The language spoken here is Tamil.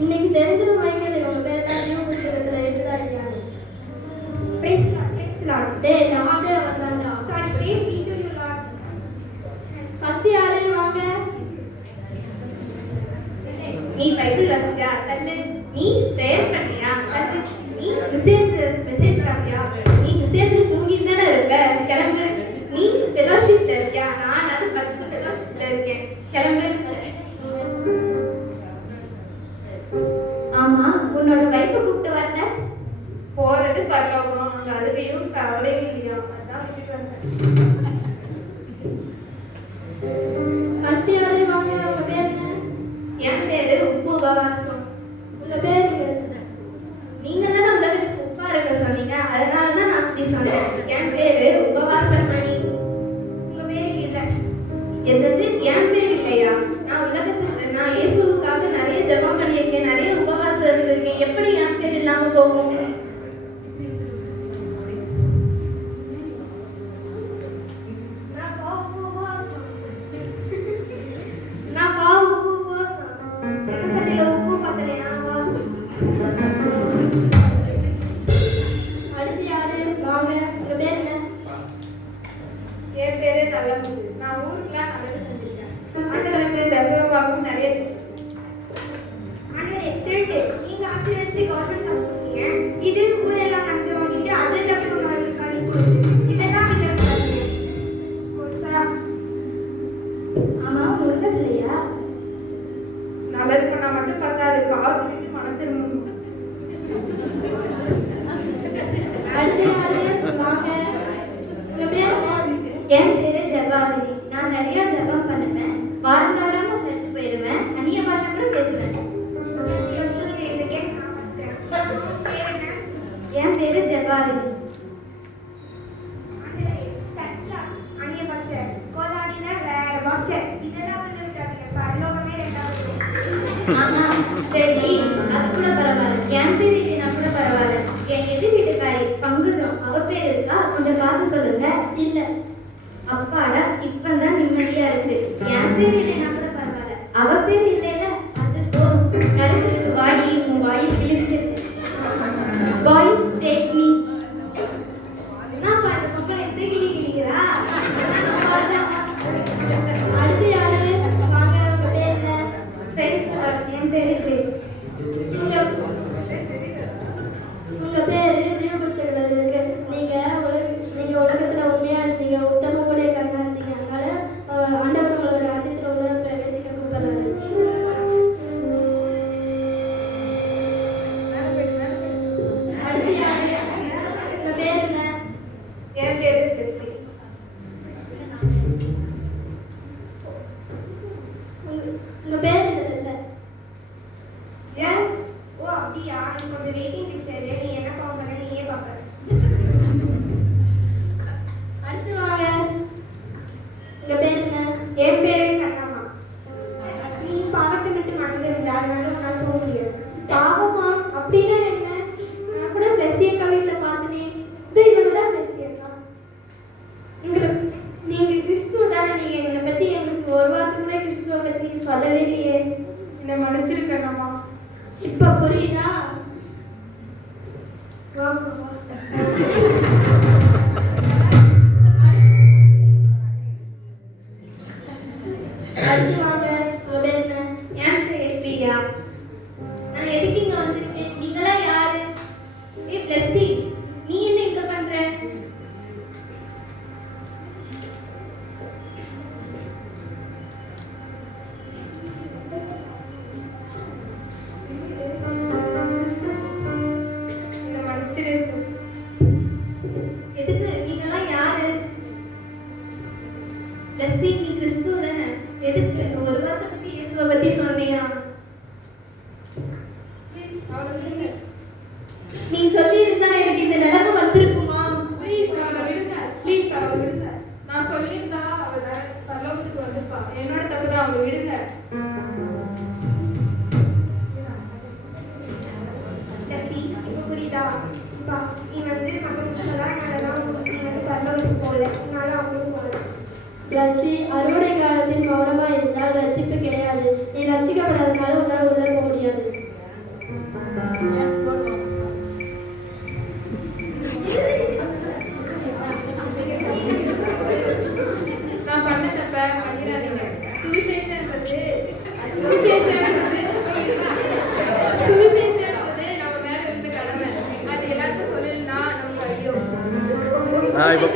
இன்னைக்கு தெரிஞ்ச மைக்கேல் இவங்க பேர் தான் ஜீவ புஸ்தகத்துல இருக்குதா இல்லையா? Praise the Lord, praise the Lord. டேய் நாட்டே வந்தாண்டா. Sorry, praise be to you, Lord. First யாரு வாங்க? நீ பைபிள் வாசிச்சா தள்ளு, நீ பிரேயர் பண்ணியா தள்ளு, நீ மெசேஜ் காப்பியா, நீ மெசேஜ்ல தூங்கிட்டு தானே இருப்ப கிளம்பு, நீ ஃபெலோஷிப்ல இருக்கியா, நான் அது 10 ஃபெலோஷிப்ல இருக்கேன் கிளம்பு. ஆமா உன்னோட வைஃபை கூப்பிட்டு வரல? போறது பரலோகம், அங்க அதுலயும் கவலையும் இல்லையா, அதான் விட்டுட்டு வந்தேன். ஃபர்ஸ்ட் யாரு வாங்க? உங்க பேர் என்ன? என் பேரு உப்பு உபவாசம். உங்க பேர் நீங்க தானே உலகத்துக்கு உப்பா இருக்க சொன்னீங்க, அதனாலதான் நான் அப்படி சொன்னேன். என் பேரு உபவாசமணி. உங்க பேரு இல்ல? என்னது என் பேர் இல்லையா? நான் இயேசுவுக்காக நிறைய ஜெபம் பண்ணியிருக்கேன், நிறைய உபவாசம் இருந்திருக்கேன், எப்படி என் பேர் இல்லாம போகும்? அடுத்து யாரு வாங்க? உங்க பேர் என்ன? என் பேரு தள்ளமுது. நான் ஊருக்குலாம் நல்லது செஞ்சிருக்கேன். ஆண்டவருக்கு தசமபாகம் நிறைய திருட்டு நீங்க ஆசீர்வதிச்சு கவர்மெண்ட் சாப்பிட்டீங்க, இது ஊரெல்லாம் லஞ்சம் வாங்கிட்டு அது தசமபாகம் கணக்கு கொடுத்து இதெல்லாம் விடக்கூடாது. ஆமா உங்க பிள்ளையா? நல்லது பண்ணா மட்டும் பத்தாது, கால் பண்ணிட்டு மனம் திரும்பணும். அடுத்து யாரு வாங்க? உங்க பேர் என்ன? என் பேரு ஜெபாதினி. நான் நிறைய ஜெபம் பண்ணுவேன், வாரம் தவறாம சர்ச் போயிடுவேன், அந்நிய பாஷை கூட பேசுவேன். என் பேரு ஜெபாதினி. அந்நிய பாஷை கோலாடில வேற பாஷை இதெல்லாம் வந்து விட்டாதீங்க, பரலோகமே ரெண்டாவது. ஆமா சரி, அது கூட பரவாயில்ல. என் பேர் இல்லைனா கூட பரவாயில்ல. என் எதிர் வீட்டுக்காரி பங்குஜம், அவ பேர் இருக்கா? கொஞ்சம் பார்த்து சொல்லுங்க. இல்ல. அப்பாடா, இப்பதான் நிம்மதியா இருக்கு. என் பேர் இல்லைனா கூட பரவாயில்ல, அவ பேர் இல்லைல அது போதும். நடுக்கிறதுக்கு வாடி, உன் வாயை கிழிச்சு. Boys take me. என்னப்பா இந்த மக்கள் எந்த கிளி கிளிக்கிறா? அடுத்து யாரு வாங்க? உங்க பேர் என்ன? Praise the Lord. என் பேரு கிரேஸ். உங்க பேரு ஜீவ புஸ்தகத்துல இருக்கு. நீங்க உலகத்துல உண்மையா இருந்தீங்க, உத்தம ஊழியக்காரனா இருந்தீங்க. அதனால ஆண்டவர் உங்களை ஒரு ராஜ்யத்துல உள்ள பிரவேசிக்க கூப்பிடுறாரு. அடுத்து யாரு? உங்க பேர் என்ன? என் பேரு பெஸ்ஸி. உங்க பேர் இல்ல. ஏன்? ஓ அப்படியா, நீ கொஞ்சம் வெயிட்டிங் லிஸ்ட் இரு, நீ என்ன கவுண்ட் பண்ண நீயே பார்க்க. அடுத்து வாங்க. உங்க பேர் என்ன? என் பேரு கண்ணம்மா. நீ பாவத்தை விட்டு மறந்துருந்த, அதனால உன்னால் போக முடியாது. பாவமா? அப்படின்னா என்ன? நான் கூட பெசியக்கா வீட்டுல பார்த்தனே. இது இவங்க தான் பெசியக்கா. நீங்க கிறிஸ்துவ தானே? நீங்க எங்களை பத்தி எங்களுக்கு ஒரு வார்த்தை கூட கிறிஸ்துவ பத்தி சொல்லவே இல்லையே. என்னை மன்னிச்சிருக்கேனம்மா. இப்ப புரியுதா? வா, வா, வா. அடுத்து வாங்க. உங்க பேர் என்ன? என் பேரு பிரியா. நான் எதுக்கு இங்க வந்திருக்கேன்? நீங்களாம் யாரு? ஏய் பிளஸ்ஸி, நீ என்ன இங்க பண்ற? என்னை மன்னிச்சிரு. எதுக்கு? நீங்களாம் யாரு? பிளஸ்ஸி, நீ கிறிஸ்துவ தானே? எதுக்கு ஒரு வார்த்தை பத்தி இயேசுவை பத்தி சொன்னியா? நீ சொல்லி இருந்தா எனக்கு இந்த நிலைமை வந்திருக்குமா? ப்ளீஸ் அவளை விடுங்க. நான் சொல்லியிருந்தா அவள் பரலோகத்துக்கு வந்திருப்பா. என்னோட தப்பு தான், அவளை விடுங்க. பிளஸ்ஸி, இப்போ புரியுதா? இப்பா நீ வந்து மற்றவங்க சொல்லா என்னாலதான் நீ வந்து பரலோகத்துக்கு போகல, என்னால அவங்களும் போகல. பிளஸி, அறுவடை காலத்தில் மௌனமா இருந்தால் ரட்சிப்பு கிடையாது. நீ ரட்சிக்கப்படாத அதனால உன்னால உள்ள போக முடியாது. நான் பண்ண தப்ப பண்ணிடாதீங்க. சுவிசேஷன்றது சுவிசேஷன்றது நம்ம மேல இருந்த கடமை. அது எல்லாருக்கும் சொல்லலைன்னா நமக்கு ஐயோ. இப்போ